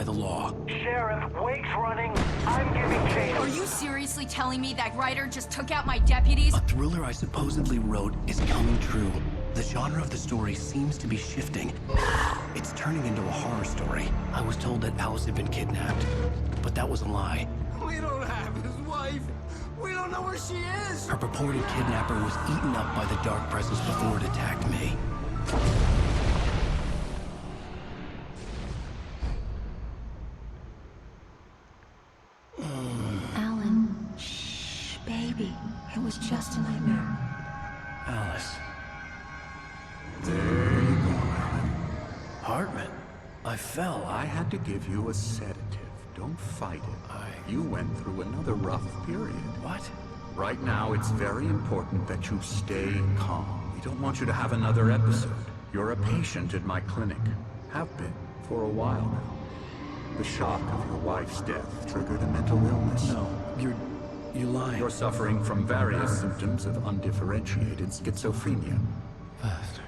by the law. Sheriff, Wake's running. I'm giving chase. Are you seriously telling me that writer just took out my deputies? A thriller I supposedly wrote is coming true. The genre of the story seems to be shifting. It's turning into a horror story. I was told that Alice had been kidnapped, but that was a lie. We don't have his wife. We don't know where she is. Her purported kidnapper was eaten up by the dark presence before it attacked me. Alan, shh, baby. It was just a nightmare. Alice. There you go, Alan. Hartman. I fell. I had to give you a sedative. Don't fight it. You went through another rough period. What? Right now, it's very important that you stay calm. We don't want you to have another episode. You're a patient at my clinic. Have been for a while now. The shock of your wife's death triggered a mental illness. No, you're lying. You're suffering from various symptoms of undifferentiated schizophrenia. Bastard.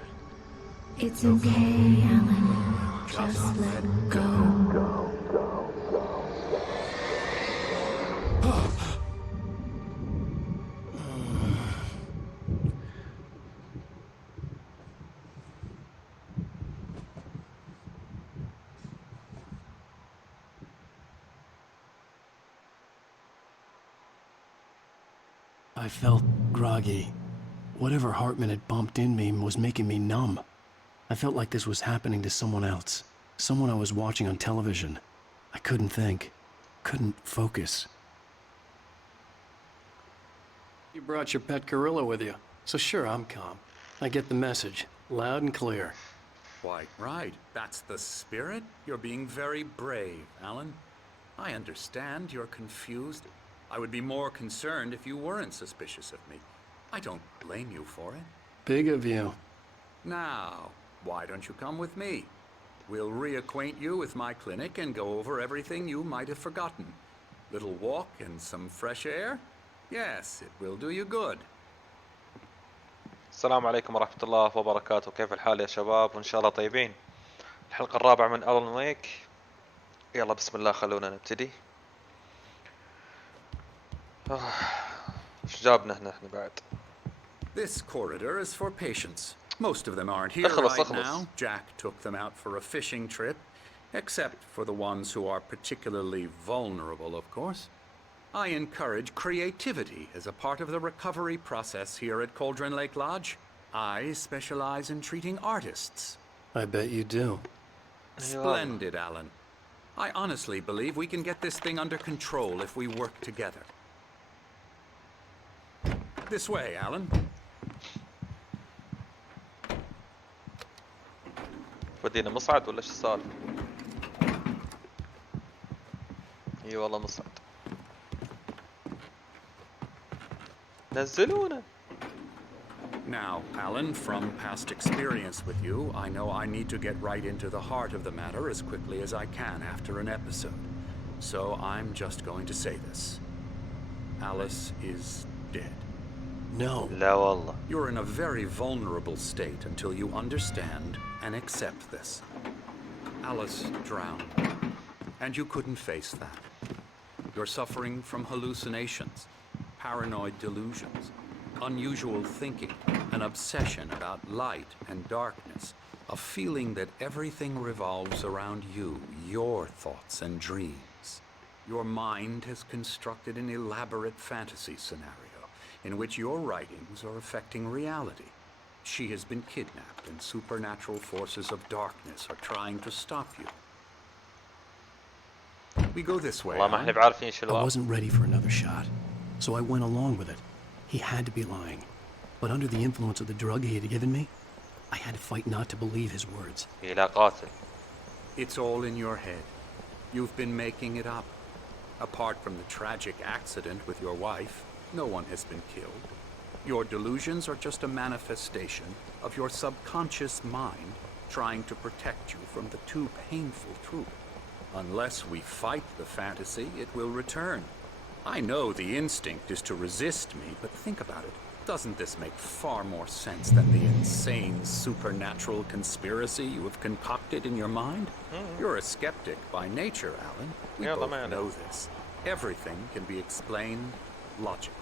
It's okay, Alan. Just let go. I felt groggy. Whatever Hartman had bumped in me was making me numb. I felt like this was happening to someone else. Someone I was watching on television. I couldn't think. Couldn't focus. You brought your pet gorilla with you, so sure, I'm calm. I get the message, loud and clear. Quite right. That's the spirit. You're being very brave, Alan. I understand you're confused. I would be more concerned if you weren't suspicious of me. I don't blame you for it. Big of you. Now, why don't you come with me? We'll reacquaint you with my clinic and go over everything you might have forgotten. Little walk and some fresh air? Yes, it will do you good. السلام عليكم ورحمة الله وبركاته. كيف الحال يا شباب؟ وإن شاء الله طيبين. الحلقة الرابعة من ألان ويك. يلا بسم الله خلونا نبتدي. ايش جابنا هنا احنا بعد؟ This corridor is for patients. Most of them aren't here right now. Jack took them out for a fishing trip, except for the ones who are particularly vulnerable, of course. I encourage creativity as a part of the recovery process here at Cauldron Lake Lodge. I specialize in treating artists. I bet you do. Splendid, Alan. I honestly believe we can get this thing under control if we work together. This way, Alan. ودينا مصعد ولا ايش السالفة؟ اي والله مصعد. نزلونا. Now, Alan, from past experience with you, I know I need to get right into the heart of the matter as quickly as I can after an episode. So I'm just going to say this. Alice is dead. No. لا والله. You're in a very vulnerable state until you understand and accept this. Alice drowned, and you couldn't face that. You're suffering from hallucinations, paranoid delusions, unusual thinking, an obsession about light and darkness, a feeling that everything revolves around you, your thoughts and dreams. Your mind has constructed an elaborate fantasy scenario in which your writings are affecting reality. She has been kidnapped and supernatural forces of darkness are trying to stop you. We go this way. I wasn't ready for another shot, so I went along with it. He had to be lying. But under the influence of the drug he had given me, I had to fight not to believe his words. It's all in your head. You've been making it up. Apart from the tragic accident with your wife, no one has been killed. Your delusions are just a manifestation of your subconscious mind trying to protect you from the too painful truth. Unless we fight the fantasy, it will return. I know the instinct is to resist me, but think about it. Doesn't this make far more sense than the insane supernatural conspiracy you have concocted in your mind? You're a skeptic by nature, Alan. We Yeah, both man. know this. Everything can be explained logically.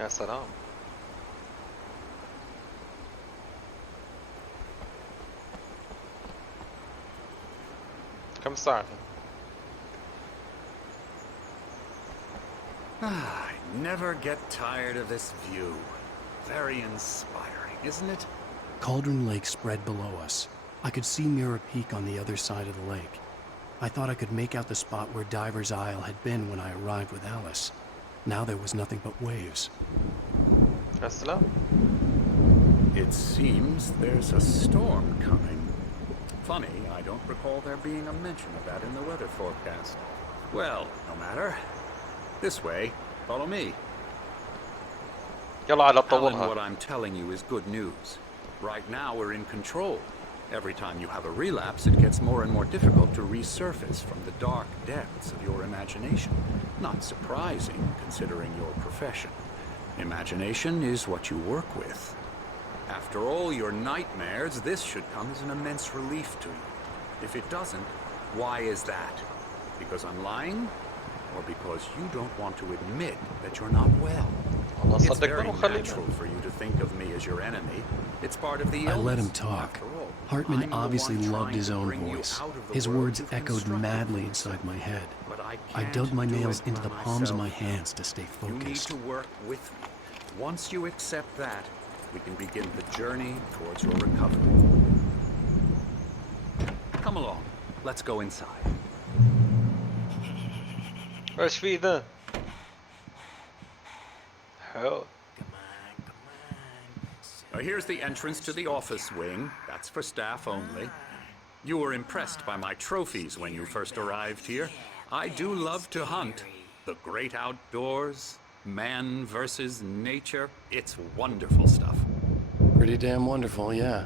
يا سلام. كم ساعة؟ I never get tired of this view. Very inspiring, isn't it? Cauldron Lake spread below us. I could see Mirror Peak on the other side of the lake. I thought I could make out the spot where Diver's Isle had been when I arrived with Alice. Now there was nothing but waves. يا سلام. It seems there's a storm coming. Funny, I don't recall there being a mention of that in the weather forecast. Well, no matter. This way. Follow me. يلا على Alan, طولها. what I'm telling you is good news. Right now we're in control. Every time you have a relapse, it gets more and more difficult to resurface from the dark depths of your imagination. Not surprising, considering your profession. Imagination is what you work with. After all your nightmares, this should come as an immense relief to you. If it doesn't, why is that? Because I'm lying? Or because you don't want to admit that you're not well? والله It's صدق very بنو خلينا. natural for you to think of me as your enemy. It's part of the I illness. let him talk. After all, Hartman I'm the obviously one loved trying his to own bring you voice. out of the His world words you've echoed constructed madly for inside my head. But I I can't dug my do nails it into by the palms of my myself. hands to stay You need focused. to work with me. Once you accept that, we can begin the journey towards your recovery. Come along. Let's go inside. ايش في ذا؟ حلو. Now here's the entrance to the office wing. That's for staff only. You were impressed by my trophies when you first arrived here. I do love to hunt. The great outdoors, man versus nature. It's wonderful stuff. Pretty damn wonderful, yeah.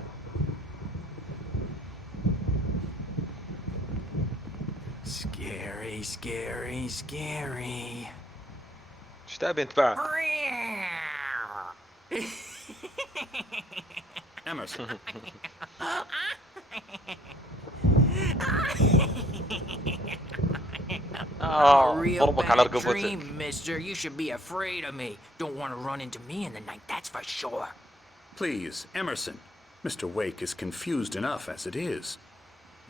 Scary, scary, scary. ايش تبي انت بعد؟ Emerson. Real ضربك على bad رقبتك. dream, mister. You should be afraid of me. Don't want to run into me in the night, that's for sure. Please, Emerson. Mr. Wake is confused enough as it is.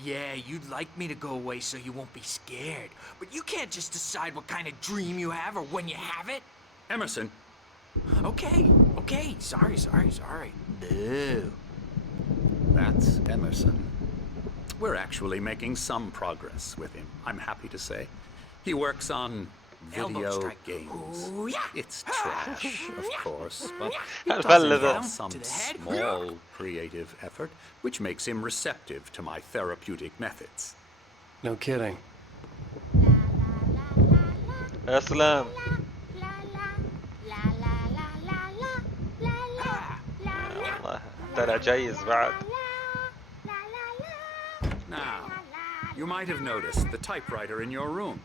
Yeah, you'd like me to go away so you won't be scared. But you can't just decide what kind of dream you have or when you have it. Emerson. Okay, okay. Sorry. Boo. That's Emerson. We're actually making some progress with him, I'm happy to say. He works on Elbow video strike. games. Ooh, yeah. It's trash, of course, but هل it does فل involve ذا؟ some To the head. small creative effort, which makes him receptive to my therapeutic methods. No kidding. يا سلام. والله طلع جايز بعد. Now, you might have noticed the typewriter in your room.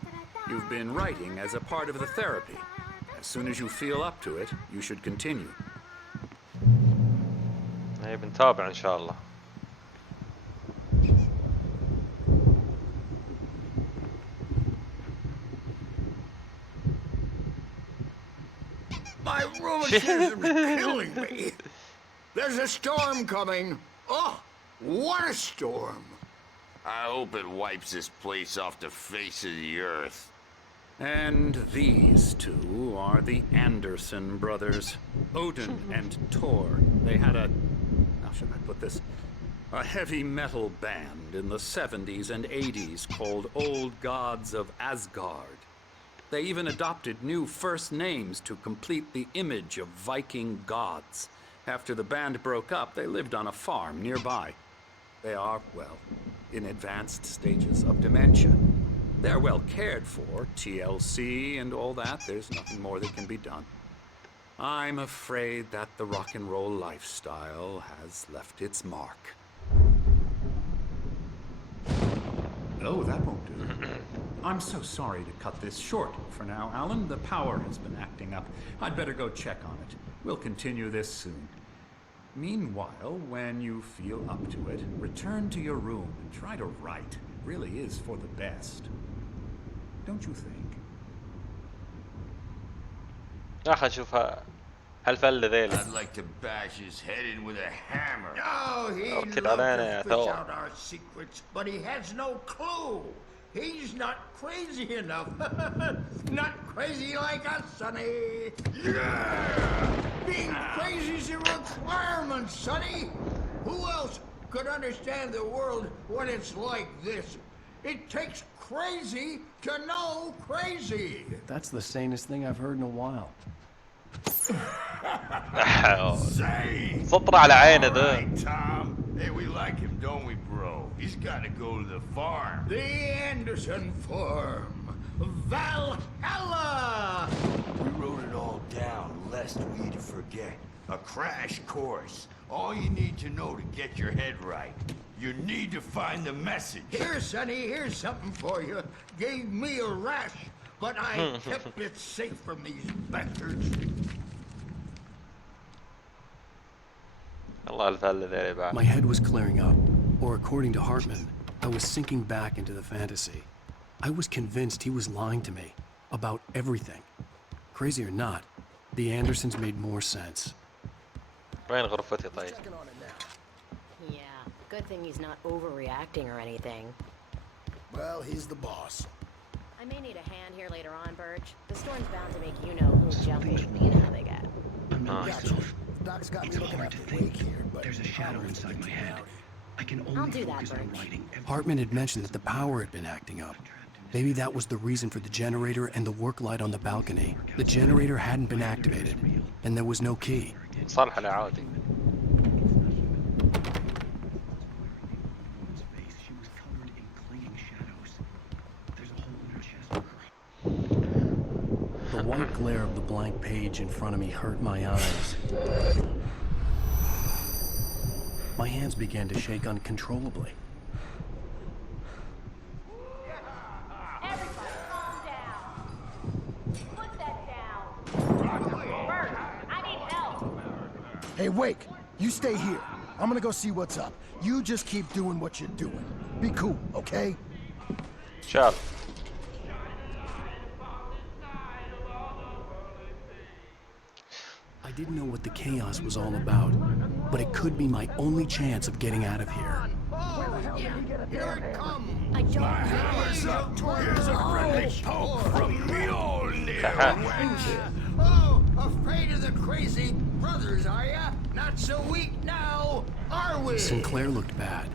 You've been writing as a part of the therapy. As soon as you feel up to it, you should continue. هي بنتابع ان شاء الله. My rheumatism is killing me. There's a storm coming. Oh, what a storm. I hope it wipes this place off the face of the earth. And these two are the Anderson brothers, Odin and Thor. They had how should I put this? A heavy metal band in the 70s and 80s called Old Gods of Asgard. They even adopted new first names to complete the image of Viking gods. After the band broke up, they lived on a farm nearby. They are, well, in advanced stages of dementia. They're well cared for, TLC and all that. There's nothing more that can be done. I'm afraid that the rock and roll lifestyle has left its mark. Oh, that won't do. I'm so sorry to cut this short for now, Alan. The power has been acting up. I'd better go check on it. We'll continue this soon. Meanwhile, when you feel up to it, return to your room and try to write. It really is for the best. Don't you think? خلينا نشوف هالفله ذيل. I'd like to bash his head in with a hammer. Oh, he loves كده علينا to يا fish ثور. out our secrets, but he has no clue. He's not crazy enough. Not crazy like us, Sonny. Yeah! Being crazy's a requirement, Sonny. Who else could understand the world when it's like this? It takes crazy to know crazy. That's the sanest thing I've heard in a while. Say! سطر على عينه All ده. right, Tom. Hey, we like him, don't we, bro? He's got to go to the farm. The Anderson Farm. Valhalla! We wrote it all down, lest we forget. A crash course. All you need to know to get your head right. You need to find the message. Here, Sonny, here's something for you. Gave me a rash, but I kept it safe from these bastards. الله الفله ذيل بعد. My head was clearing up, or according to Hartman, I was sinking back into the fantasy. I was convinced he was lying to me about everything. Crazy or not, the Andersons made more sense. وين غرفتي طيب؟ Yeah, good thing he's not overreacting or anything. Well, he's the boss. I may need a hand here later on, Birch. The storm's bound to make you-know-who jumpy. You know how they get. Doc's got me looking at the Wake here, but There's a shadow inside my head. I can I'll only do that, focus on Birch. writing. Hartman had mentioned that the power had been acting up. Maybe that was the reason for the generator and the work light on the balcony. The generator hadn't been activated, and there was no key. صالح العادي. The white glare of the blank page in front of me hurt my eyes. My hands began to shake uncontrollably. Everybody, calm down. Put that down. Bert, I need help. Hey, Wake, you stay here. I'm gonna go see what's up. You just keep doing what you're doing. Be cool, okay? شال. I didn't know what the chaos was all about, but it could be my only chance of getting out of here. Here it comes. I don't Here's a friendly poke from the old Oh, afraid of the crazy brothers, are ya? Not so weak now, are we? Sinclair looked bad.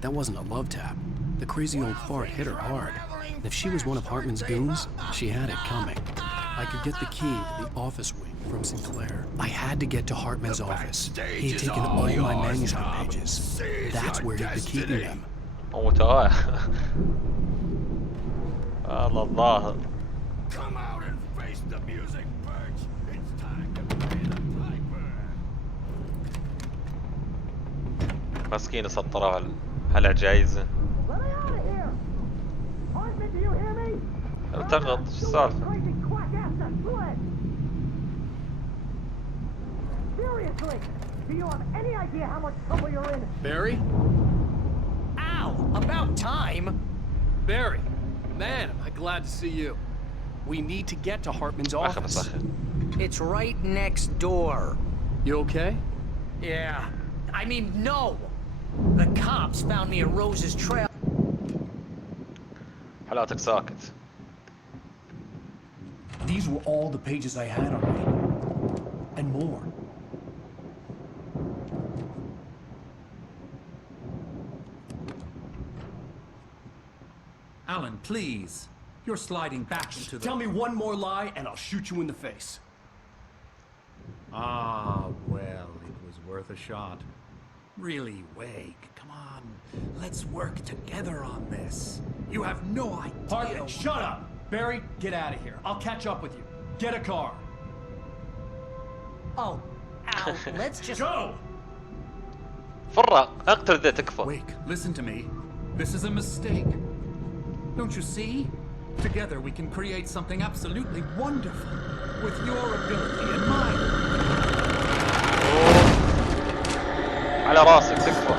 That wasn't a love tap. The crazy old fart hit her hard. And if she was one of Hartman's goons, she had it coming. I could get the key to the office wing from Sinclair. I had to get to Hartman's office. He had taken all my manuscript pages. That's where he'd be keeping them. وتواه. الله الظاهر. Come out and face the music, Birch. It's time to pay the piper. مسكين سطروا هالعجايزة. التقط شو السالفة؟ Seriously, do you have any idea how much trouble you're in? Barry? Ow! About time! Barry! Man, am I glad to see you. We need to get to Hartman's آخر office. مسخن. It's right next door. You okay? Yeah. I mean, no! The cops found me at Rose's trail. حالاتك ساكت. These were all the pages I had on me. And more. Alan, please. You're sliding back into the... Tell me one more lie and I'll shoot you in the face. Ah, well, it was worth a shot. Really, Wake, come on. Let's work together on this. You have no idea... Hartman, shut up! Barry, get out of here. I'll catch up with you. Get a car. Oh, Al, let's just... Go! فرق اقتل ذا تكفى. Wake, listen to me. This is a mistake. Don't you see? Together we can create something absolutely wonderful with your ability and mine. على راسك تكفى.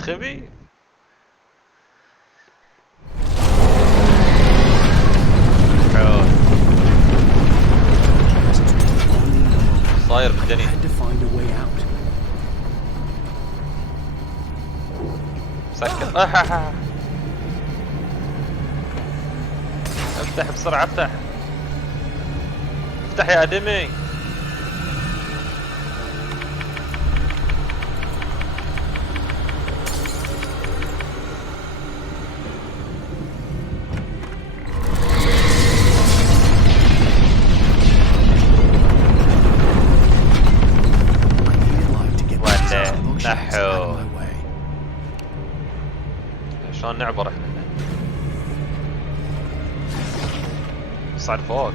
خبي صاير بالدنيا. سكر. افتح بسرعة افتح. افتح يا ادمي. نحو شلون نعبر احنا صعد فوق.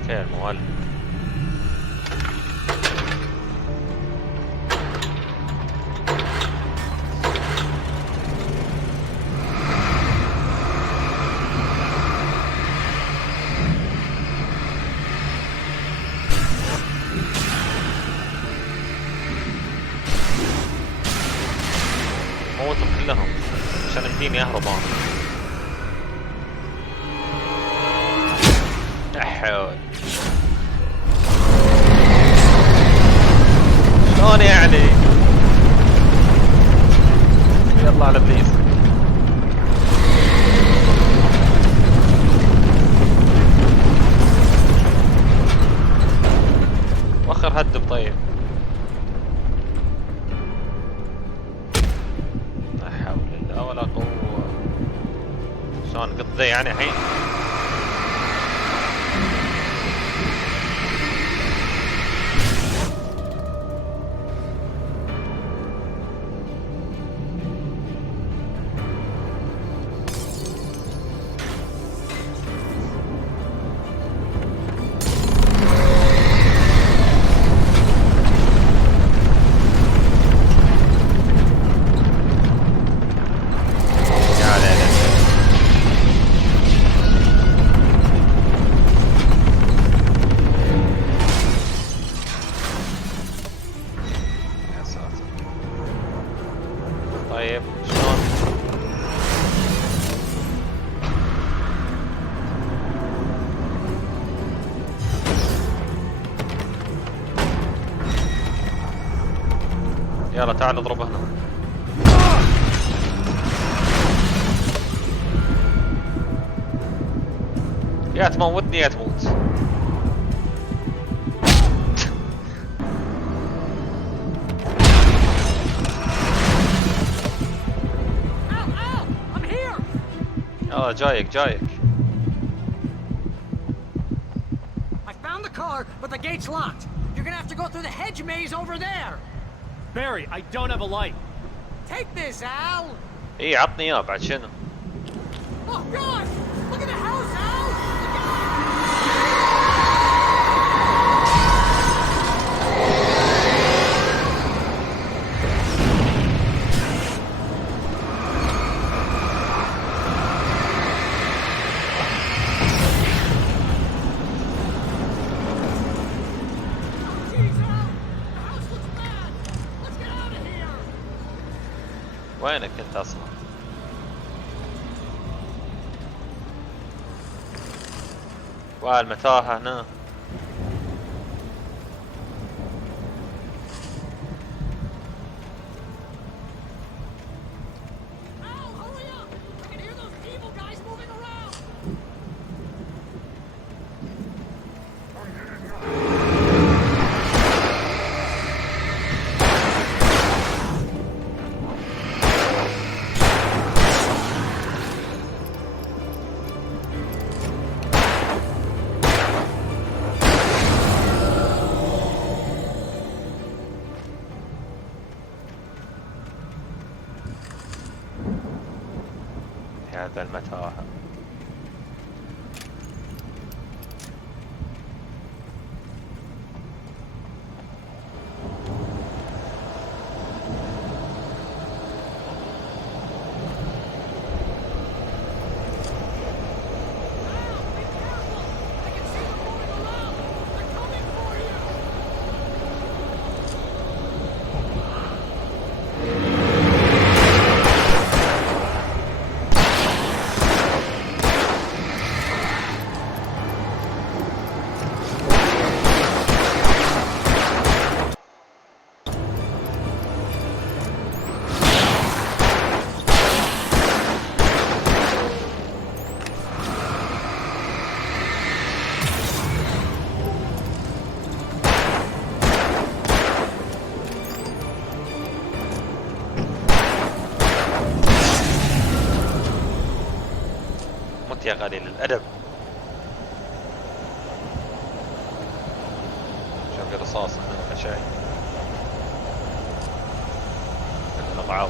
اوكي المولد موتهم كلهم عشان يمديني اهرب انا. احول شلون يعني؟ يلا على بليز. وخر هدم طيب. لا حول الله ولا قوة. شلون قضي يعني الحين؟ طيب شلون؟ يلا تعال اضرب هنا. يا تموتني يا تموت. جايك. I found the car, but the gate's locked. You're gonna have to go through the hedge maze over there. Barry, I don't have a light. Take this, Al. ايه عطني اياه بعد شنو؟ Oh God! Look at the house, Al. وينك انت اصلا؟ والمتاهة هنا. يا ذا المتاهة. يا قليل الأدب. شوف رصاص من شيء مثل بعض.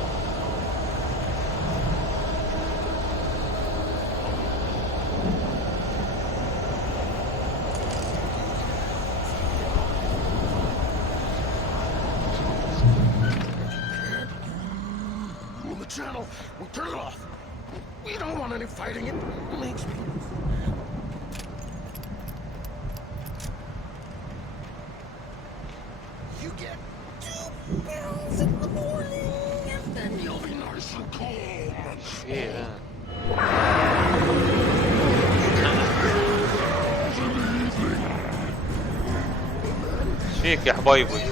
Move the channel. We'll turn it off. We don't want any fighting. It makes me... You get 2 pills in the morning, and then you'll be nice and calm. Yeah. فيك يا حبايبي.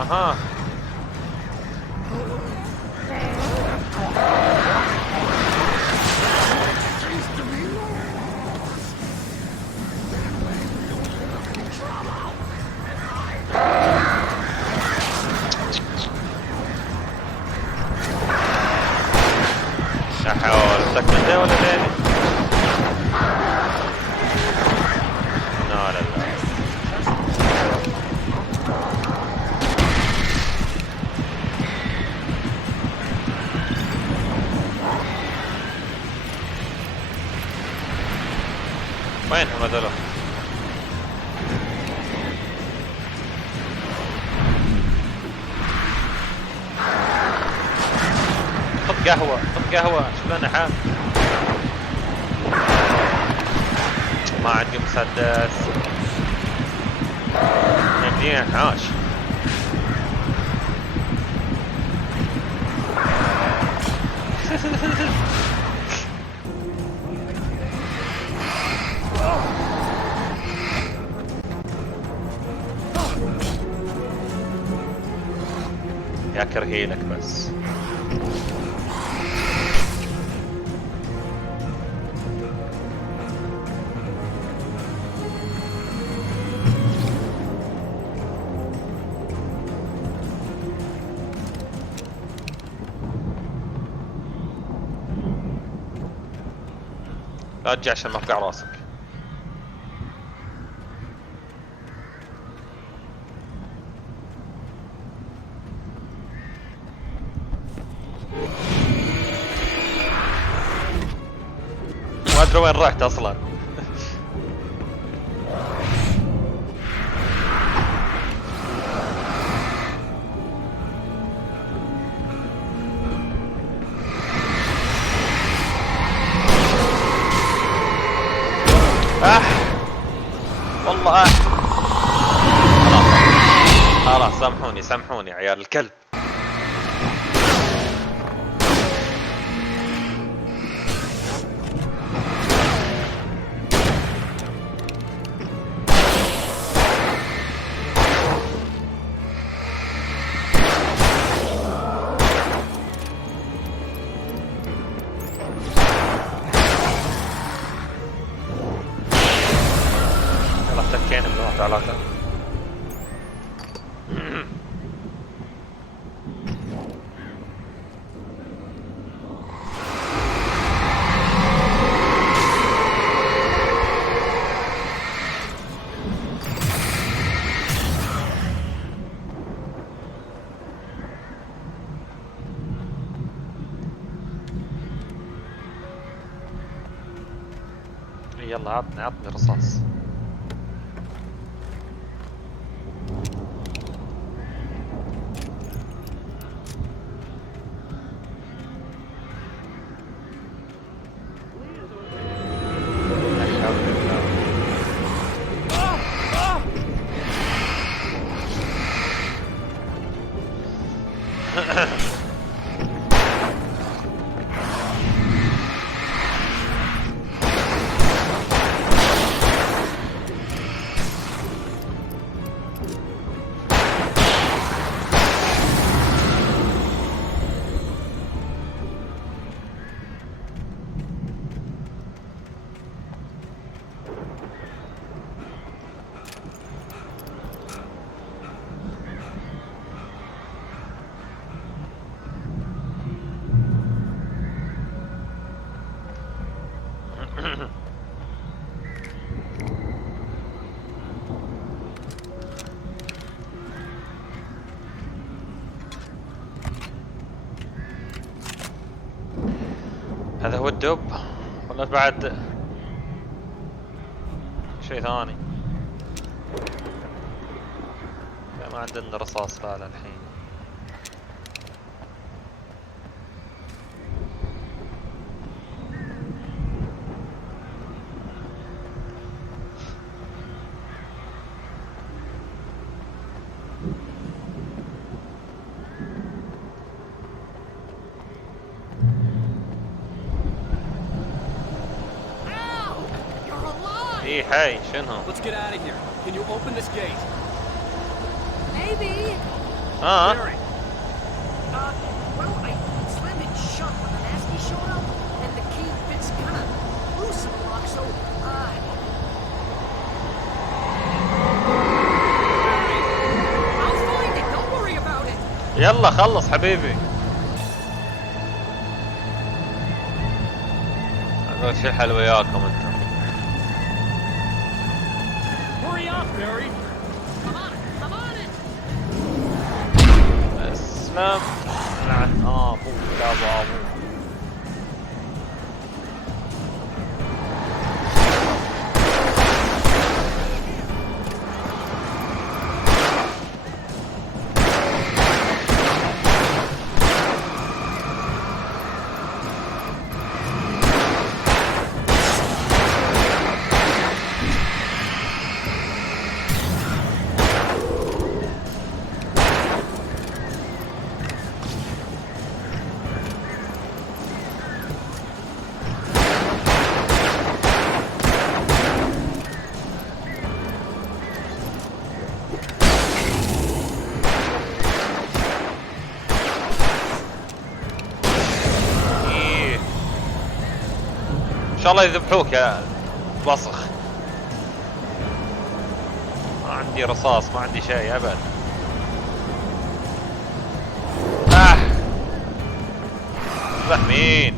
اها حاول تكمل ده ولا لا؟ لا لا لا. وينهم هذول؟ خذ قهوة، خذ قهوة، شوف لنا حال. ما عندي مسدس. منين عاش. يا كرهينك بس. لا تجي عشان مفقع راسك. ما ادري وين رحت اصلا. والله خلاص سامحوني سامحوني عيال الكلب. علاقة يلا عطني رصاص. هذا هو الدب ولا بعد شيء ثاني؟ ما عندنا رصاص لا الحين. Hey, شنو؟ Let's get out of here. Can you open this gate? Maybe. Barry. Well, I slammed it shut when the nasty showed up, and the key fits kind of loose in the lock, so, I'll find it. Don't worry about it. يلا خلص حبيبي. أقول شو الحل وياكم انتم. Hurry up, Barry. Come on it. اسلم. لعن ابوك يا بابو. ان شاء الله يذبحوك يا وسخ. ما عندي رصاص ما عندي شيء ابد. ذبح مين؟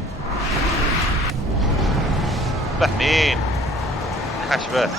ذبح مين؟ نحش بس.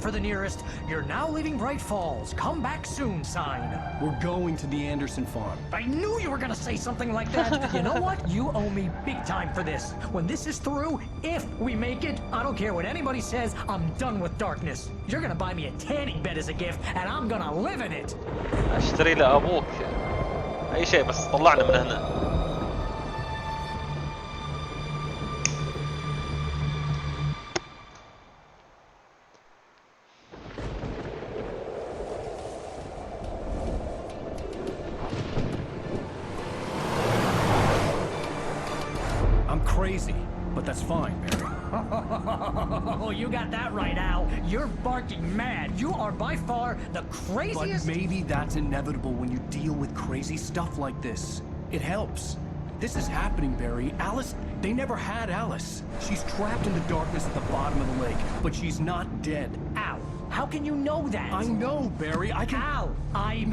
For the nearest, you're now leaving Bright Falls. Come back soon sign. We're going to the Anderson farm. I knew you were gonna say something like that. You know what? You owe me big time for this. When this is through, if we make it, I don't care what anybody says, I'm done with darkness. You're gonna buy me a tanning bed as a gift, and I'm gonna live in it. اشتري لأبوك أي شيء بس طلعنا من هنا. Crazy, but that's fine, Barry. Oh, you got that right, Al. You're barking mad. You are by far the craziest. But maybe that's inevitable when you deal with crazy stuff like this. It helps. This is happening, Barry. Alice, they never had Alice. She's trapped in the darkness at the bottom of the lake, but she's not dead. Al, how can you know that? I know, Barry. I can... Al,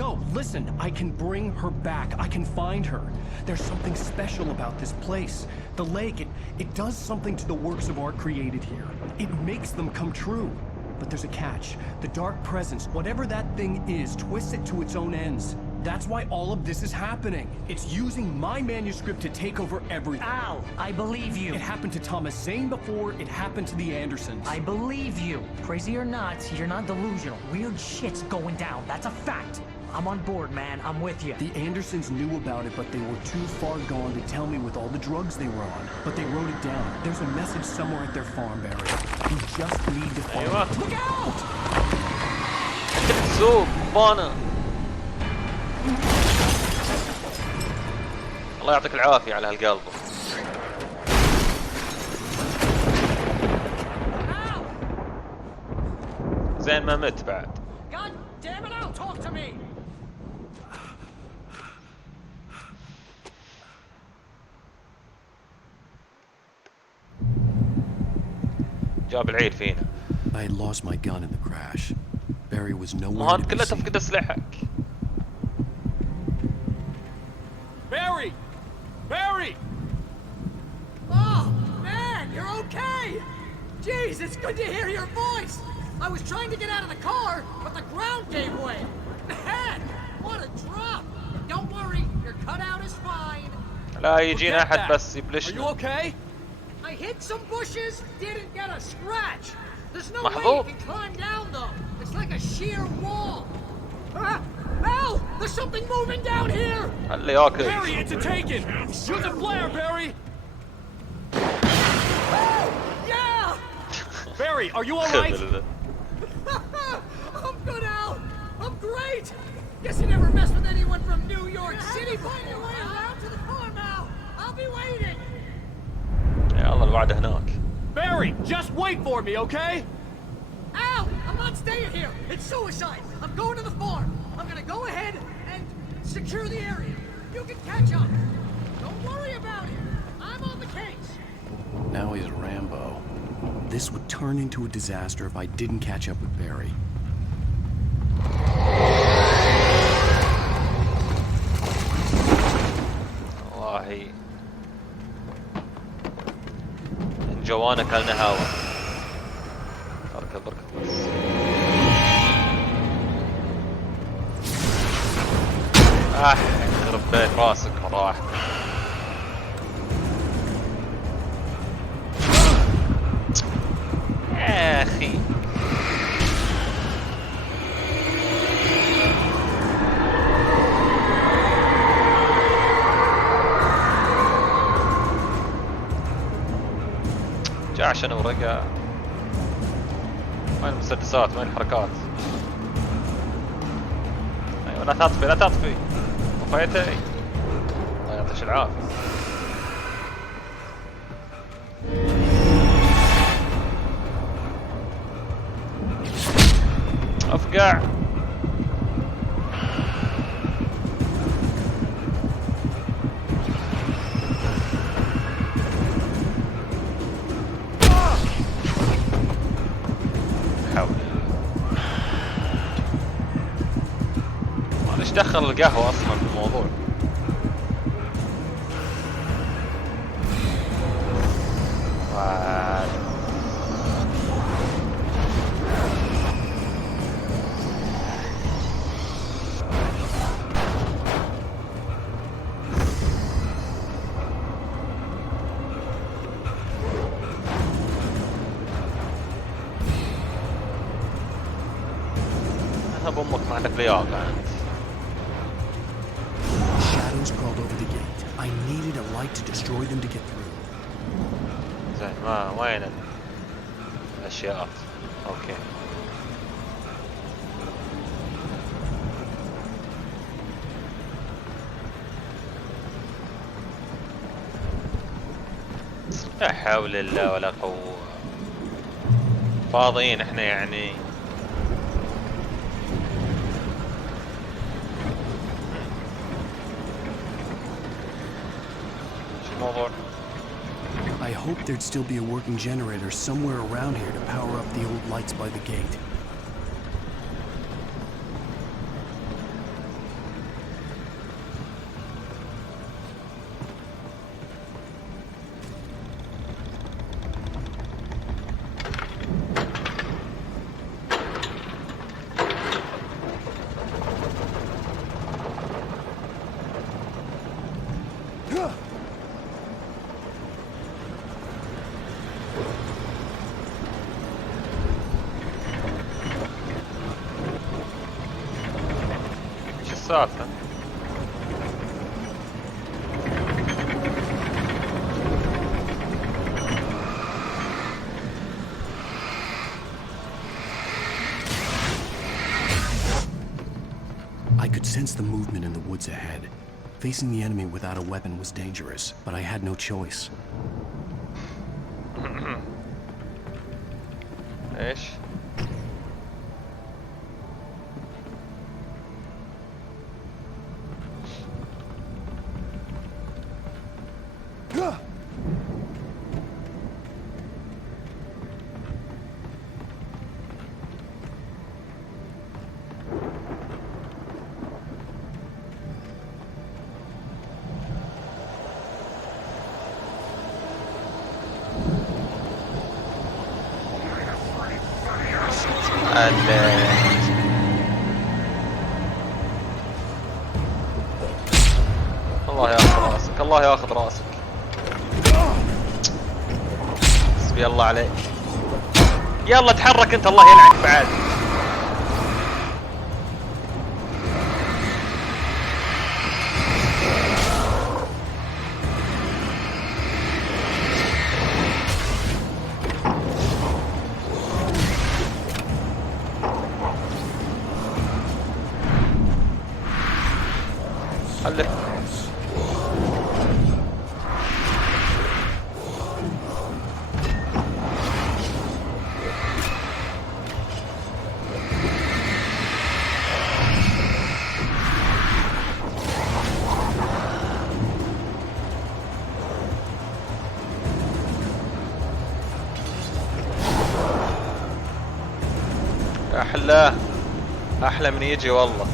No, listen. I can bring her back. I can find her. There's something special about this place. The lake, it does something to the works of art created here. It makes them come true. But there's a catch. The dark presence, whatever that thing is, twists it to its own ends. That's why all of this is happening. It's using my manuscript to take over everything. Al, I believe you. It happened to Thomas Zane before, it happened to the Andersons. I believe you. Crazy or not, you're not delusional. Weird shit's going down. That's a fact. I'm on board, man. I'm with you. The Andersons knew about it, but they were too far gone to tell me with all the drugs they were on. But they wrote it down. There's a message somewhere at their farm, Barry. You just need to find it. Look out! So bana. الله يعطيك العافية على هالقلب. زين ما مت بعد. God damn it, Al, talk to me. جاب العيد فينا. I had lost my gun in the crash. Barry was nowhere. ما كلها تفقد أسلحتك. Barry! Barry! Oh, man, you're okay! Jeez, it's good to hear your voice! I was trying to get out of the car, but the ground gave way! Man, what a drop! Don't worry, your cutout is fine. لا يجينا أحد بس يبلشنا. Are you okay? I hit some bushes, didn't get a scratch. There's no محظوظ. way you can climb down, though. It's like a sheer wall. Ah! Al! There's something moving down here! اللي ياكل. Barry, it's a taken! Shoot the flare, Barry! Yeah! Barry, are you alright? I'm good, Al! I'm great! Guess you never messed with anyone from New York City before. Find your way around to the farm, Al! I'll be waiting! يلا الوعد هناك. Barry, just wait for me, okay? Al! I'm not staying here! It's suicide! I'm going to the farm! I'm gonna go ahead and secure the area. You can catch up. Don't worry about it. I'm on the case. Now he's Rambo. This would turn into a disaster if I didn't catch up with Barry. والله جوانا كلنا هوا. بركة بس. يخرب بيت راسك مرة واحدة. يا أخي. جاء عشان ورقة. وين المسدسات؟ وين الحركات؟ ايوه لا تطفي لا تطفي. طفيتي. الله يعطيك العافية. افقع. ايش دخل القهوة اصلا في الموضوع؟ انا بامك ما عندك لياقة انت. Shadows crawled over the gate. I needed a light to destroy them to get through. زين وين الاشياء؟ اوكي. لا حول الله ولا قوة. فاضيين احنا يعني. I hoped there'd still be a working generator somewhere around here to power up the old lights by the gate. ساتر. I could sense the movement in the woods ahead. Facing the enemy without a weapon was dangerous, but I had no choice. ايش؟ الله ياخذ راسك، الله ياخذ راسك. حسبي الله عليك. يلا تحرك انت، الله يلعنك بعد. خليه. أحلاه، أحلى من يجي والله.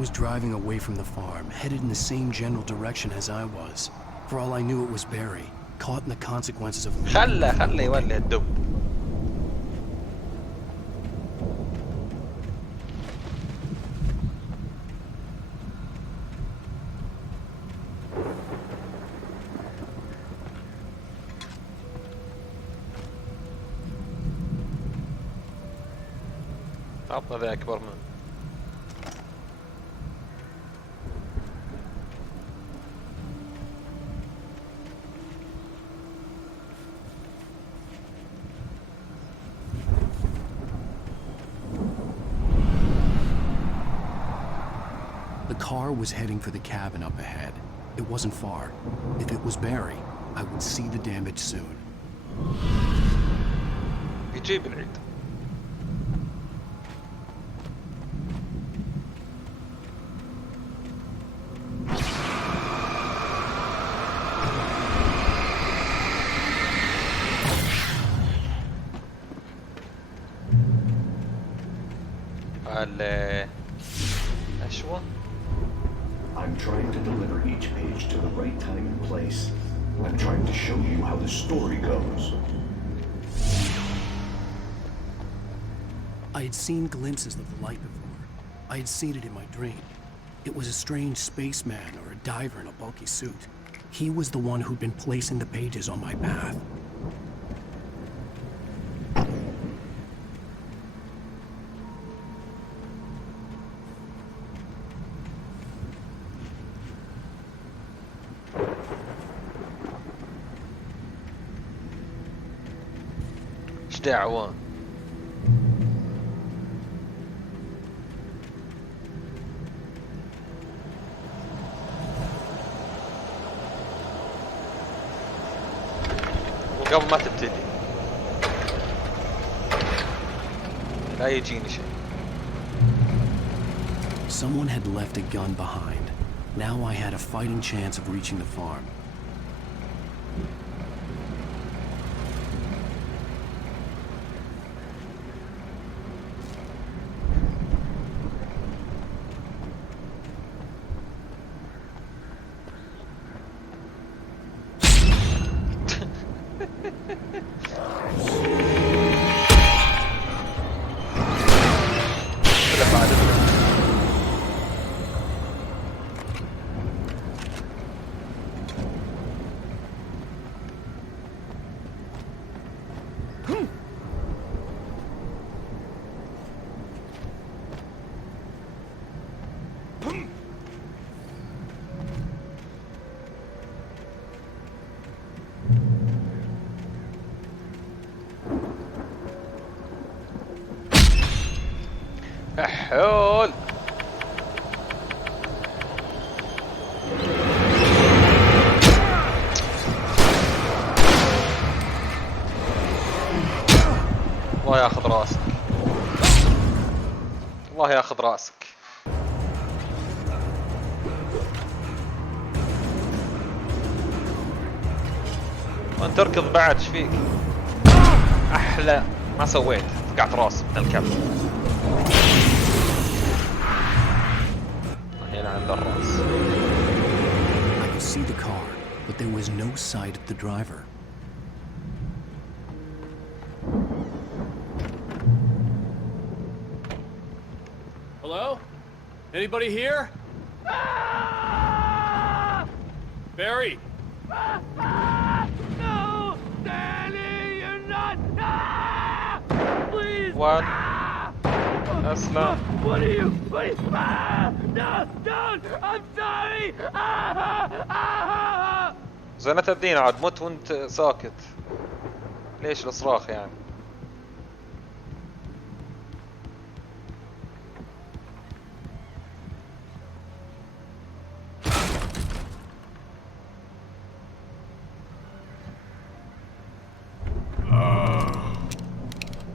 Was driving away from the farm, headed in the same general direction as I was. For all I knew, it was Barry, caught in the consequences of... خله يولي الدب. عطنا ذا أكبر منه. The car was heading for the cabin up ahead. It wasn't far. If it was Barry, I would see the damage soon. يجيب العيد. أشوى. I'm trying to deliver each page to the right time and place. I'm trying to show you how the story goes. I had seen glimpses of the light before. I had seen it in my dream. It was a strange spaceman or a diver in a bulky suit. He was the one who'd been placing the pages on my path. دعوة. وقبل ما تبتدي لا يجيني شيء. Someone had left a gun behind. Now I had a fighting chance of reaching the farm. حول الله ياخذ راسك، الله ياخذ راسك. وانت تركض بعد، ايش فيك؟ احلى ما سويت، فقعت راسي من الكف. هنا عند الراس. I could see the car, but there was no sight of the driver. Hello? Anybody here? Barry! No! Danny, you're not! Please! What? Aslan. What are you? No! Don't! I'm sorry! زين لا تأذينا عاد، مت وانت ساكت. ليش الصراخ يعني؟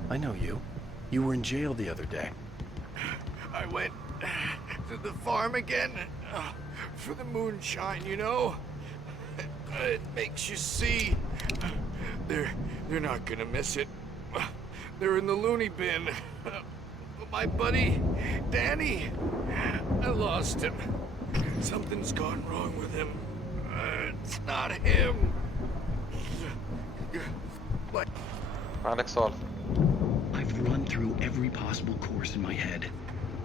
I know you. You were in jail the other day. I went to the farm again for the moonshine, you know? It makes you see. They're not gonna miss it. They're in the loony bin. My buddy, Danny, I lost him. Something's gone wrong with him. It's not him. Like... عندك سؤال. I've run through every possible course in my head.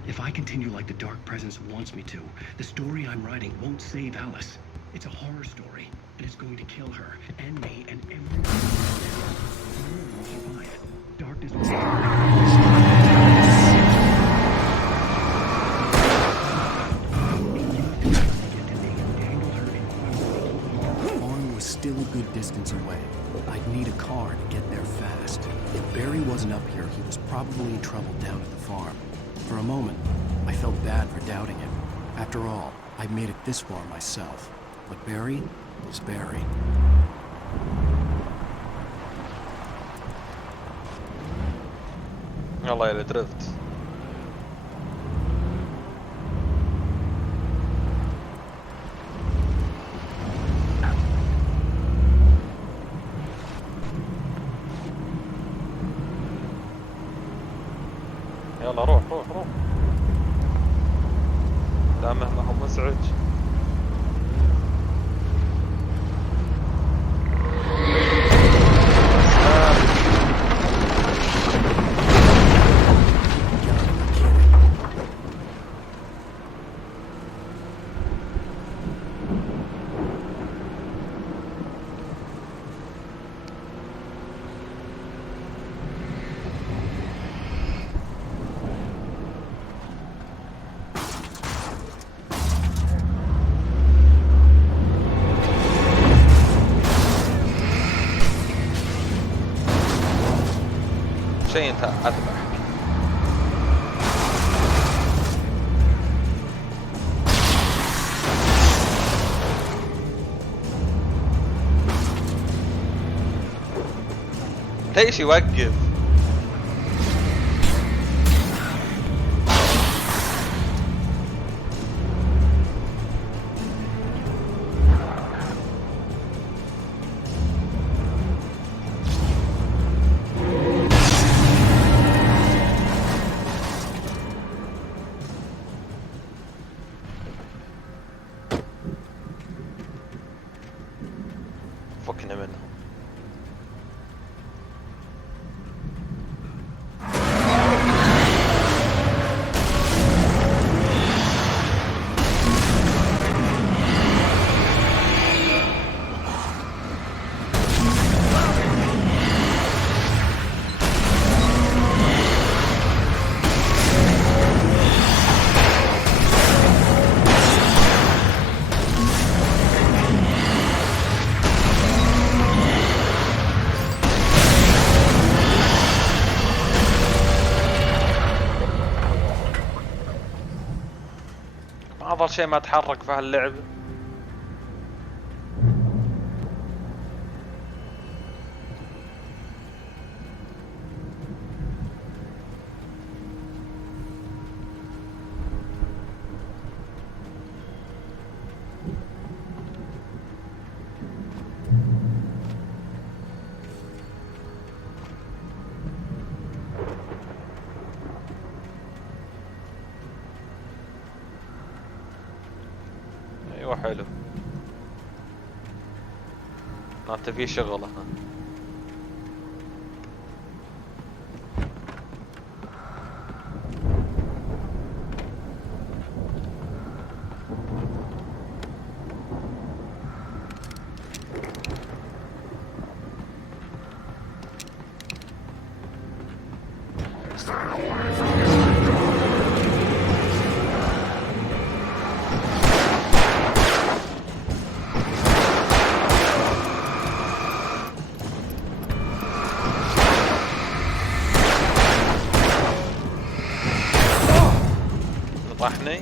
If I continue like the Dark Presence wants me to, the story I'm writing won't save Alice. It's a horror story, and it's going to kill her, and me, and everyone. No one will survive. Darkness will The farm was still a good distance away. I'd need a car to get there fast. If Barry wasn't up here, he was probably in trouble down at the farm. For a moment, I felt bad for doubting him. After all, I made it this far myself. But Barry was Barry. الله يا درفت. يلا روح روح روح. لا مهما هو مزعج. شيء انت اذبح. ليش يوقف؟ فكنا منه. افضل شيء ما اتحرك في هاللعبة. ايوه حلو. انت في شغل هنا. طحني.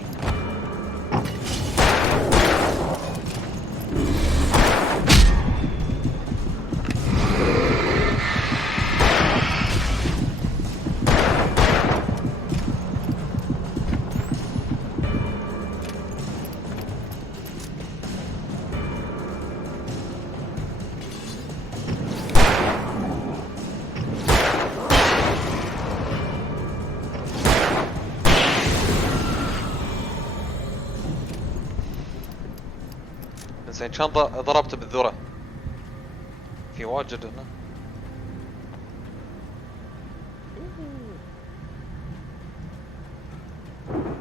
زين كان ضربت بالذرة. في واجد هنا.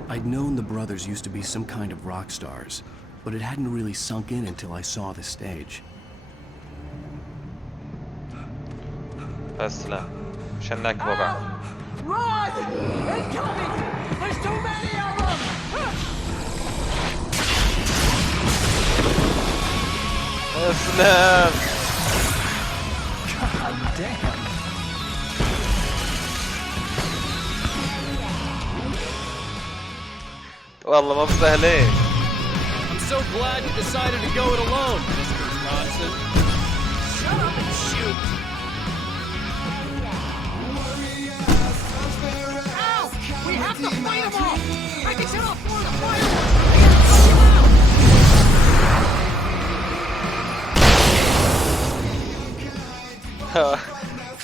I'd known the brothers used to be some kind of rock stars, but it hadn't really sunk in until I saw the stage. السلام. مشان نكبه بعد. Run! Incoming! There's too many of them! اسلام. God damn. والله ما بسهلين. I'm so glad you decided to go it alone, Mr. Johnson. Shut up and shoot! Ow! We have to fight them all! I can set off more of the fire!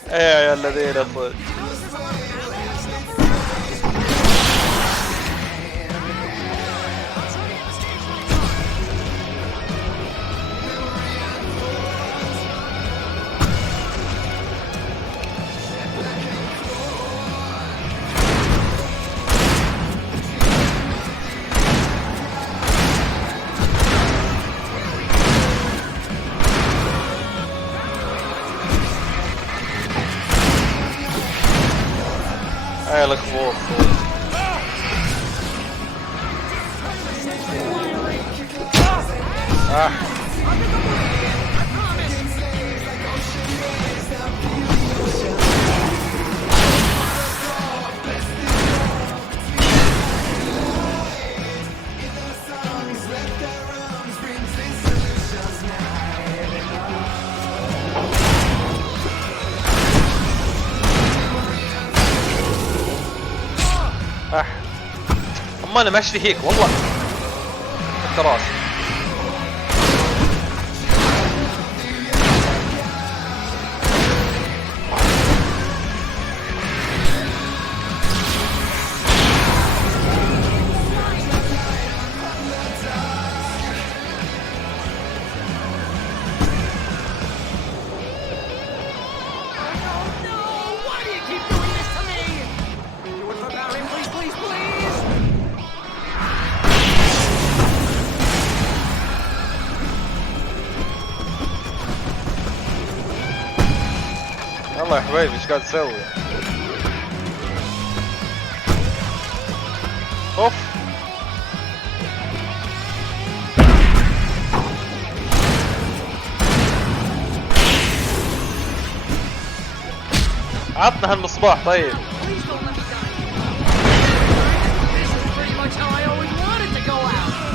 ايه يا الذين صدق. ايه الخبوط. ما انا ماشي هيك والله. التراس. يلا يا حبيبي ايش قاعد تسوي؟ اوف عطنا هالمصباح طيب. This is pretty much how I always wanted to go out.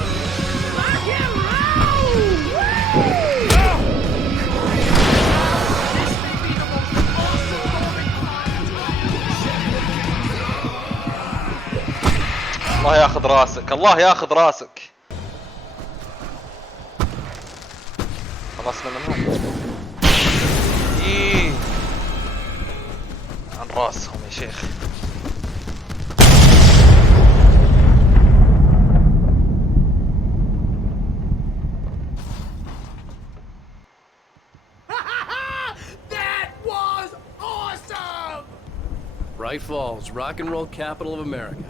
الله ياخذ راسك، الله ياخذ راسك. خلصنا منهم. ايه عن راسهم يا شيخ. That was awesome! Bright Falls, rock and roll capital of America.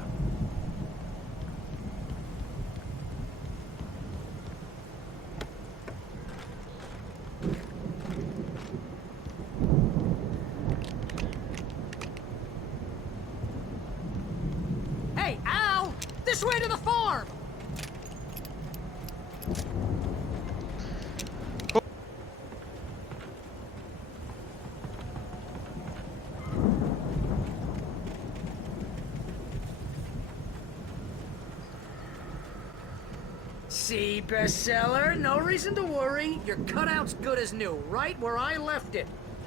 Hey, Al! This way to the farm! See, bestseller? No reason to worry. Your cutout's good as new, right where I left it.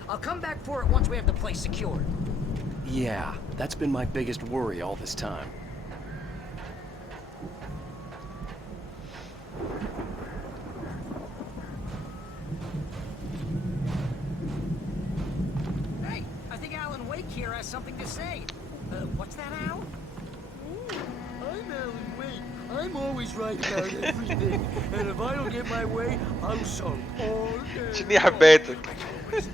I'll come back for it once we have the place secured. Yeah, that's been my biggest worry all this time. Hey, I think Alan Wake here has something to say. What's that, Al? I'm Alan Wake. I'm always right about everything. And if I don't get my way, I'm sulk all day. شني حبيتك. It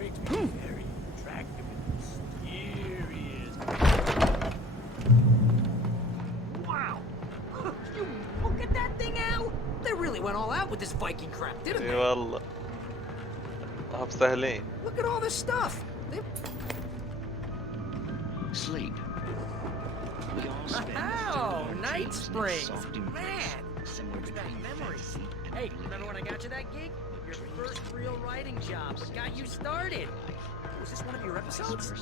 makes me very attractive and mysterious. Wow! You look at that thing, Al! They really went all out with this Viking crap, didn't اي they? والله. سهلين. Look at all this stuff. Sleep. We all spend Oh, Night Springs! Man! Look at that memory. Hey, remember when I got you that gig? Your first real writing job. Got you started. Was this one of your episodes?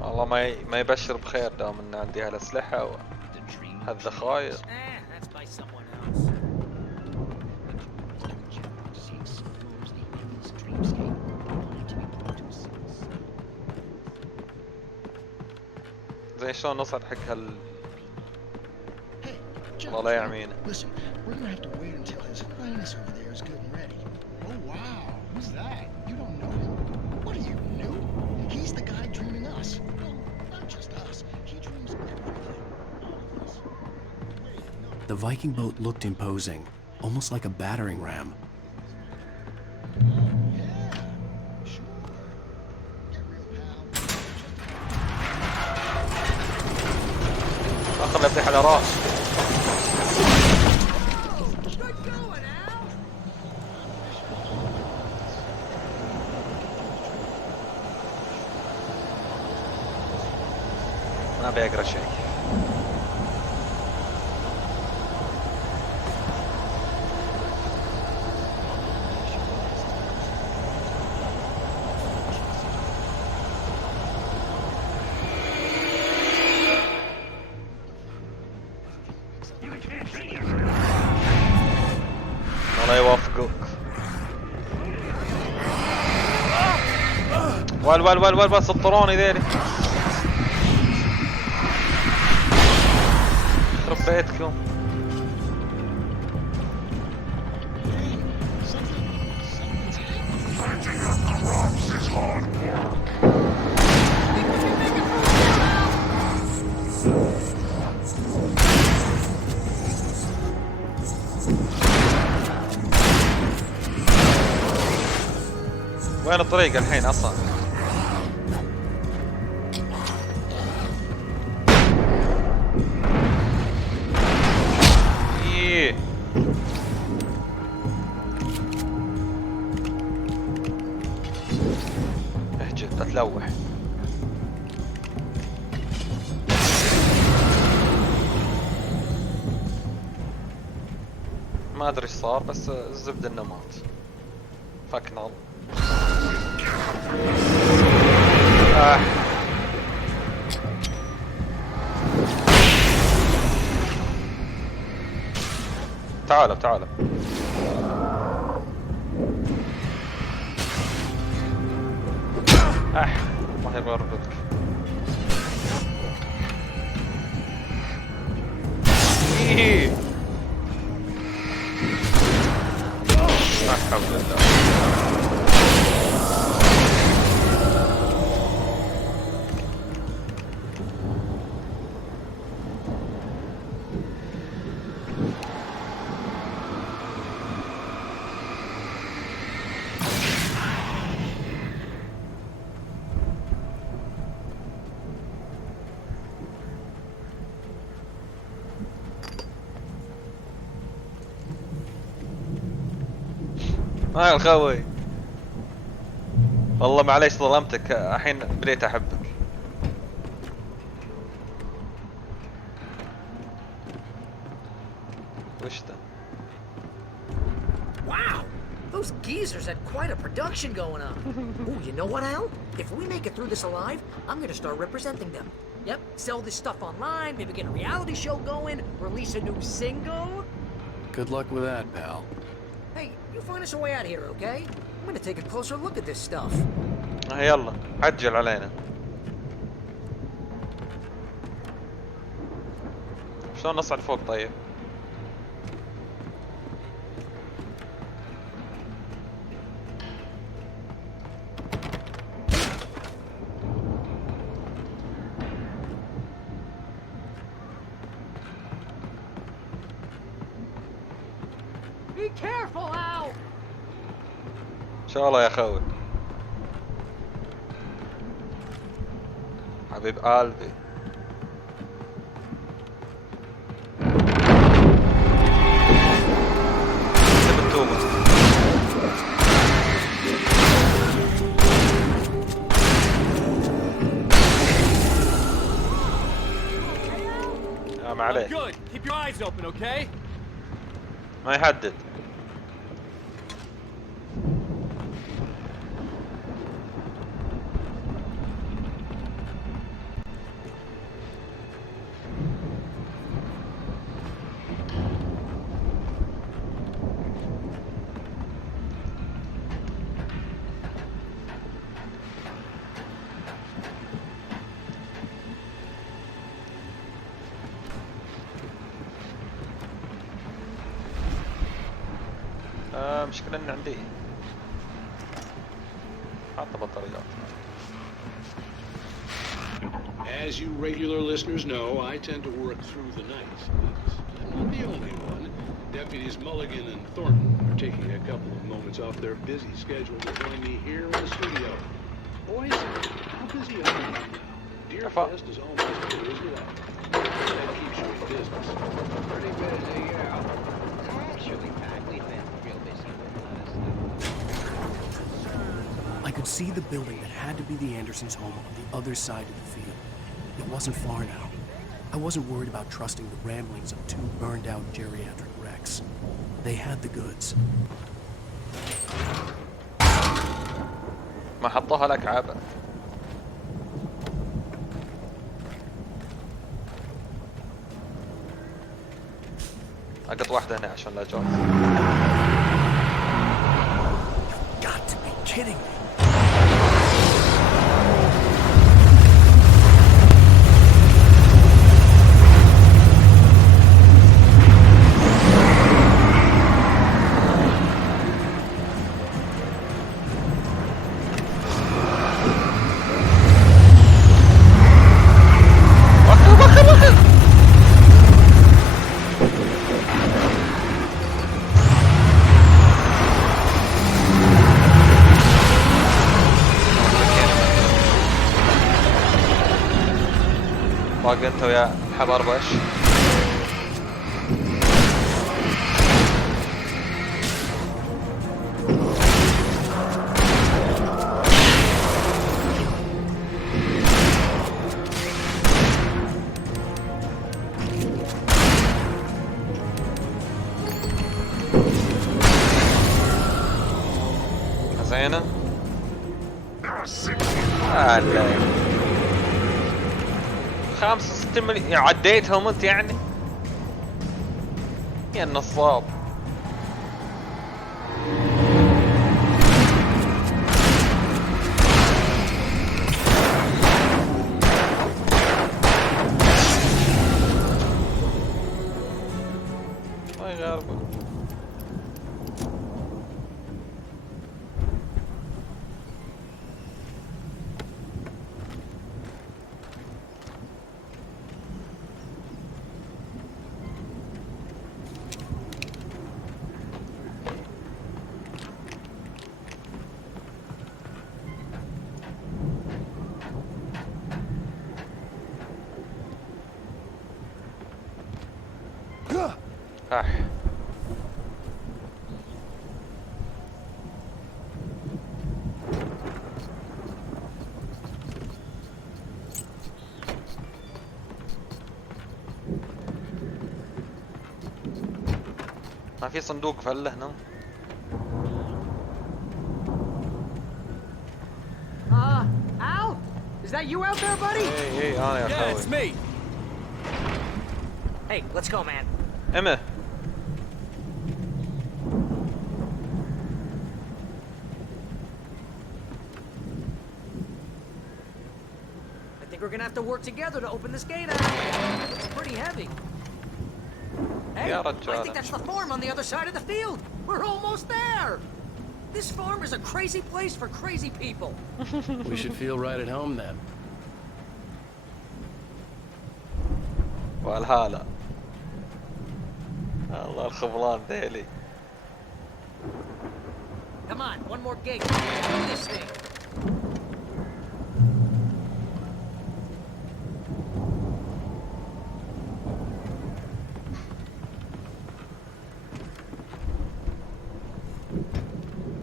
والله ما يبشر بخير دام ان عندي هالاسلحة وهالذخاير. That's by someone else. زين شلون نوصل حق هال والله لا يعمينا. Listen, we're gonna have to wait until His Highness over there is good and ready. Oh wow, who's that? You don't know him? What are you, new? He's the guy dreaming us. Well, not just us. He dreams everything. All of us. Wait, no. The Viking boat looked imposing, almost like a battering ram. خلنا نفتح على راس. ما ابي اقرا شيء. الله يوفقك. وال سطروني ذيلي. يخرب بيتكم. وين الطريق الحين اصلا؟ ايه اهجد تتلوح. ما ادري ايش صار بس الزبده انه مات. فكنا تعالوا الله يبارك. إيه. لا حول الله. هاي الخوي، والله معليش ظلمتك، الحين بديت احبك. وش ده؟ Wow, those geezers had quite a production going on. Ooh, you know what, Al? If we make it through this alive, I'm gonna start representing them. Yep, sell this stuff online, maybe get a reality show going, release a new single. Good luck with that, pal. Hey, you find us a way out of here, okay? I'm gonna take a closer look at this stuff. يلا عجل علينا. شلون نصعد فوق طيب؟ Be careful, Al! ان شاء الله يا خوي. حبيب قلبي. ما عليه. Good. Keep your eyes open, okay? ما يحدد. مشكلة إن عندي حاطة بطاريات. As you regular listeners know, I tend to work through the night. I'm not the only one. Deputies Mulligan and Thornton are taking a couple of moments off their busy schedule to join me here in the studio. Boys, how busy are you now? Deerfest is almost here as well. That keeps you in business. Pretty busy, yeah. Actually, Pat, we've been real busy. I could see the building that had to be the Andersons' home on the other side of the field. It wasn't far now. I wasn't worried about trusting the ramblings of two burned-out geriatric wrecks. They had the goods. ما حطوها لك عابة. أقط واحدة هنا عشان لا جوز. Got to be kidding me. باقي انت ويا حبار باش. زينة. هلا 65 مليون عديتهم انت يعني يا النصاب. الله يغاربك. ما في صندوق فله هنا. Al? Is that you out there, buddy? Hey, أنا يا Yeah, it's me. Hey, let's go, man. Emma. I think we're gonna have to work together to open this gate out. It's pretty heavy. Hey, I think that's the farm on the other side of the field. We're almost there. This farm is a crazy place for crazy people. We should feel right at home then. والهالة الله الخبلان ذيلي. Come on, one more gate. Do this thing.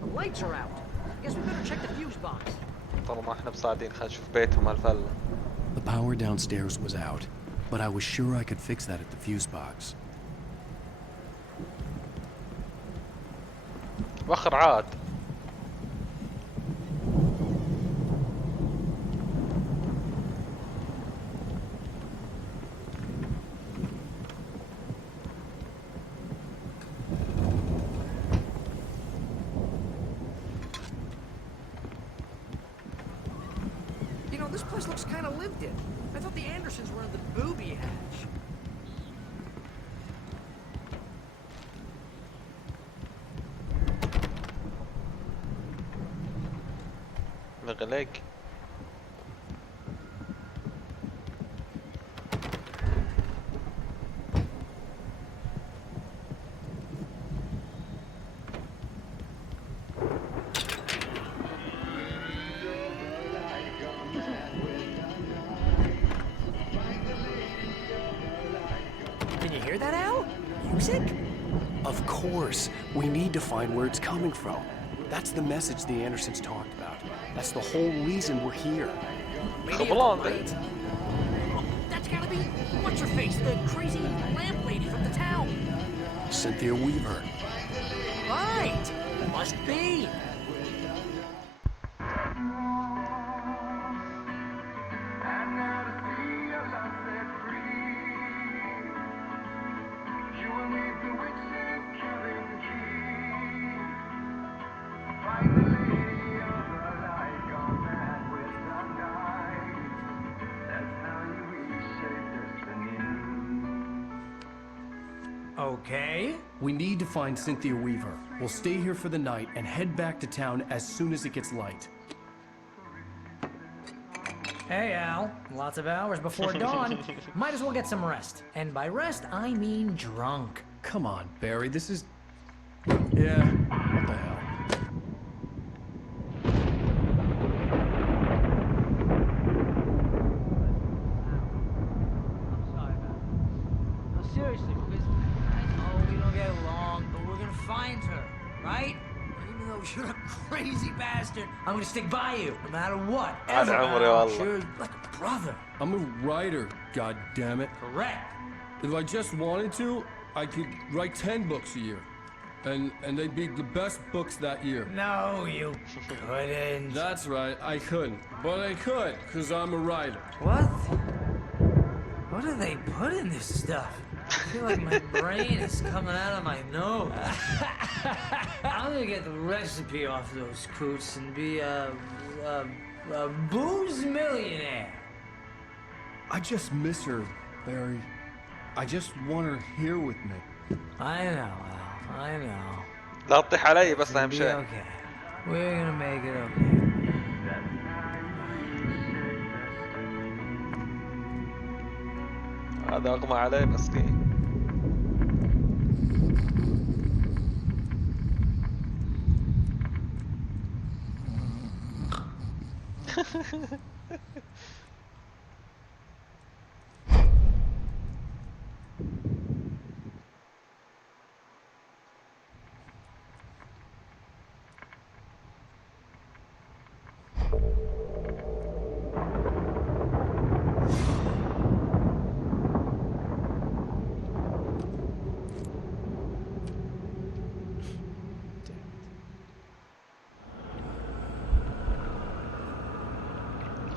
The lights are out. I guess we better check the fuse box. طالما احنا بصاعدين خلينا نشوف بيتهم هالفلة. The power downstairs was out, but I was sure I could fix that at the fuse box. وخر عاد. You know, this place looks kind of lived in. I thought the Andersons were in the booby hatch. مغلق. Can you hear that, Al? Music? Of course. We need to find where it's coming from. That's the message the Andersons talked about. That's the whole reason we're here. خبلان Right. Oh, that's gotta be what's her face, the crazy lamp lady from the town. Cynthia Weaver. Right. Must be. Okay. We need to find Cynthia Weaver. We'll stay here for the night and head back to town as soon as it gets light. Hey, Al. Lots of hours before dawn. Might as well get some rest. And by rest, I mean drunk. Come on, Barry, this is... Yeah, what the hell? No, seriously, because I know we don't get along, but we're gonna find her, right? Even though you're a crazy bastard, I'm gonna stick by you, no matter what. هذا عمري والله. You're like a brother. I'm a writer, goddammit. Correct. If I just wanted to, I could write 10 books a year. And they'd be the best books that year. No, you couldn't. That's right, I couldn't. But I could, because I'm a writer. What? What do they put in this stuff? I feel like my brain is coming out of my nose. I'm gonna get the recipe off those coots and be a booze millionaire. I just miss her, Barry. I just want her here with me. I know, Al. I know. لا تطيح علي بس أهم Be شيء. okay. We're gonna make it okay. هذا أغمى علي مسكين.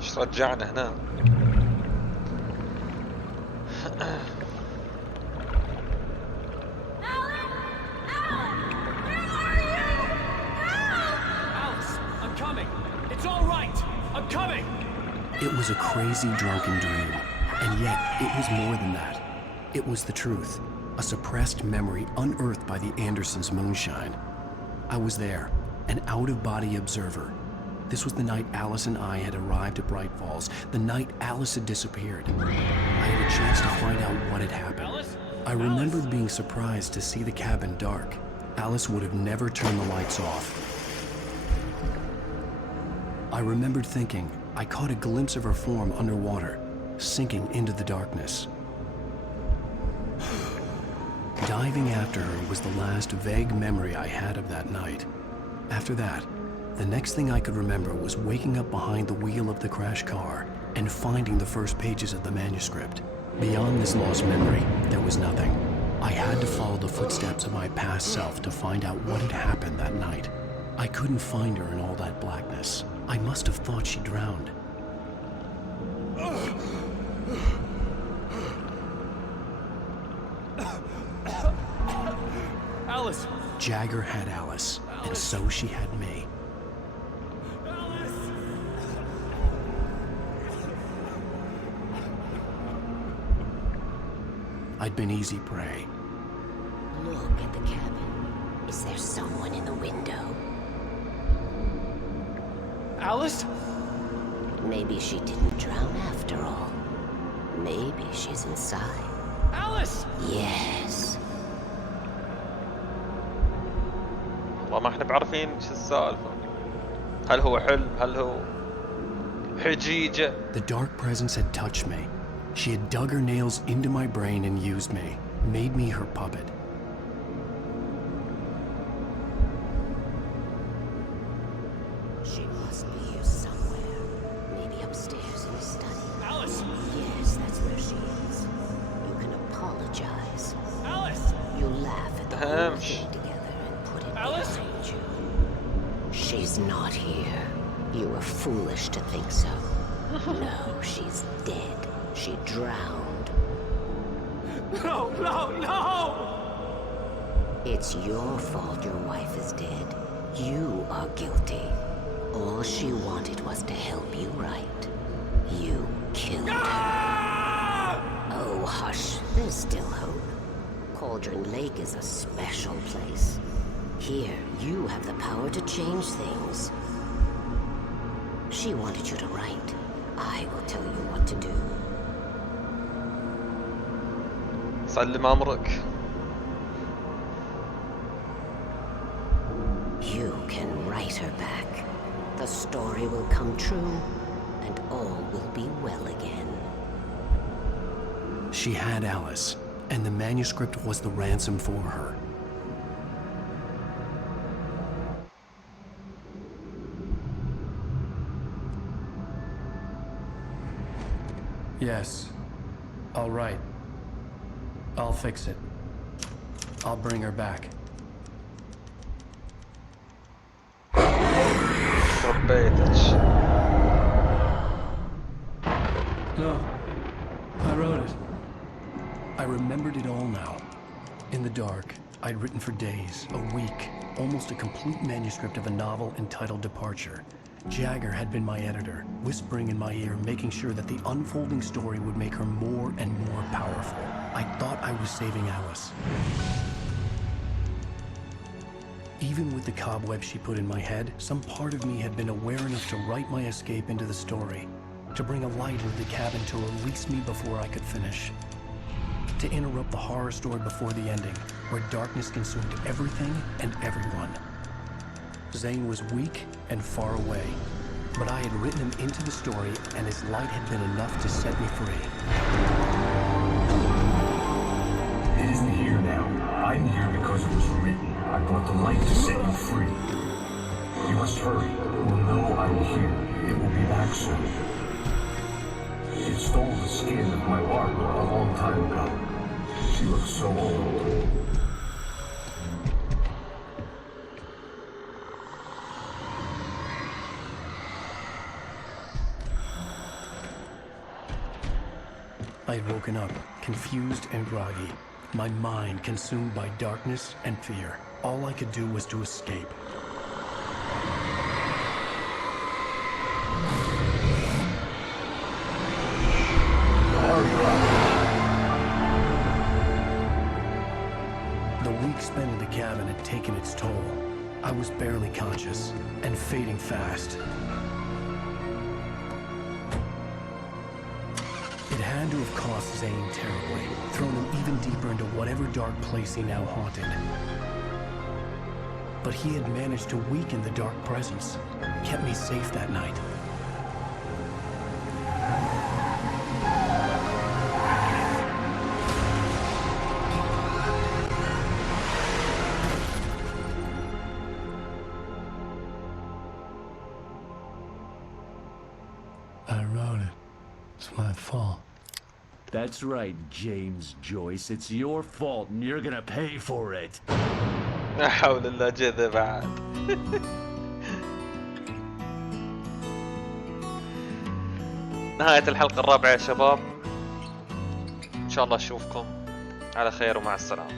ايش رجعنا هنا؟ It was a crazy, drunken dream, and yet it was more than that. It was the truth, a suppressed memory unearthed by the Andersons' moonshine. I was there, an out-of-body observer. This was the night Alice and I had arrived at Bright Falls, the night Alice had disappeared. I had a chance to find out what had happened. I remembered being surprised to see the cabin dark. Alice would have never turned the lights off. I remembered thinking I caught a glimpse of her form underwater, sinking into the darkness. Diving after her was the last vague memory I had of that night. After that, the next thing I could remember was waking up behind the wheel of the crash car and finding the first pages of the manuscript. Beyond this lost memory, there was nothing. I had to follow the footsteps of my past self to find out what had happened that night. I couldn't find her in all that blackness. I must have thought she drowned. Alice! Jagger had Alice, and so she had me. I'd been easy prey. Look at the cabin. Is there someone in the window? Alice? Maybe she didn't drown after all. Maybe she's inside. Alice! Yes. والله ما احنا بعرفين ايش السالفة. هل هو حلم؟ هل هو حجيجة؟ The dark presence had touched me. She had dug her nails into my brain and used me, made me her puppet. She must be here somewhere. Maybe upstairs in the study. Alice! Yes, that's where she is. You can apologize. Alice! You laugh at the whole thing together and put it behind you. She's not here. You were foolish to think so. No, she's dead. She drowned. No, no, no! It's your fault your wife is dead. You are guilty. All she wanted was to help you right. You killed her. Oh, hush. There's still hope. Cauldron Lake is a special place. Here, you have the power to change things. She wanted you to write. I will tell you what to do. سلم أمرك. You can write her back. The story will come true, and all will be well again. She had Alice, and the manuscript was the ransom for her. Yes, I'll write. I'll fix it. I'll bring her back. No, I wrote it. I remembered it all now. In the dark, I'd written for days, a week, almost a complete manuscript of a novel entitled Departure. Jagger had been my editor, whispering in my ear, making sure that the unfolding story would make her more and more powerful. I thought I was saving Alice. Even with the cobweb she put in my head, some part of me had been aware enough to write my escape into the story, to bring a light into the cabin to release me before I could finish, to interrupt the horror story before the ending, where darkness consumed everything and everyone. Zane was weak and far away, but I had written him into the story, and his light had been enough to set me free. It isn't here now. I'm here because it was written. I brought the light to set you free. You must hurry. It will know I'm here. It will be back soon. It stole the skin of my Barbara a long time ago. She looks so old. I had woken up, confused and groggy, my mind consumed by darkness and fear. All I could do was to escape. The week spent in the cabin had taken its toll. I was barely conscious and fading fast. It had to have cost Zane terribly, thrown him even deeper into whatever dark place he now haunted. But he had managed to weaken the dark presence, kept me safe that night. I wrote it. It's my fault. That's right, James Joyce. It's your fault and you're gonna pay for it. لا حول الله جذا بعد. نهاية الحلقة الرابعة يا شباب. إن شاء الله أشوفكم على خير ومع السلامة.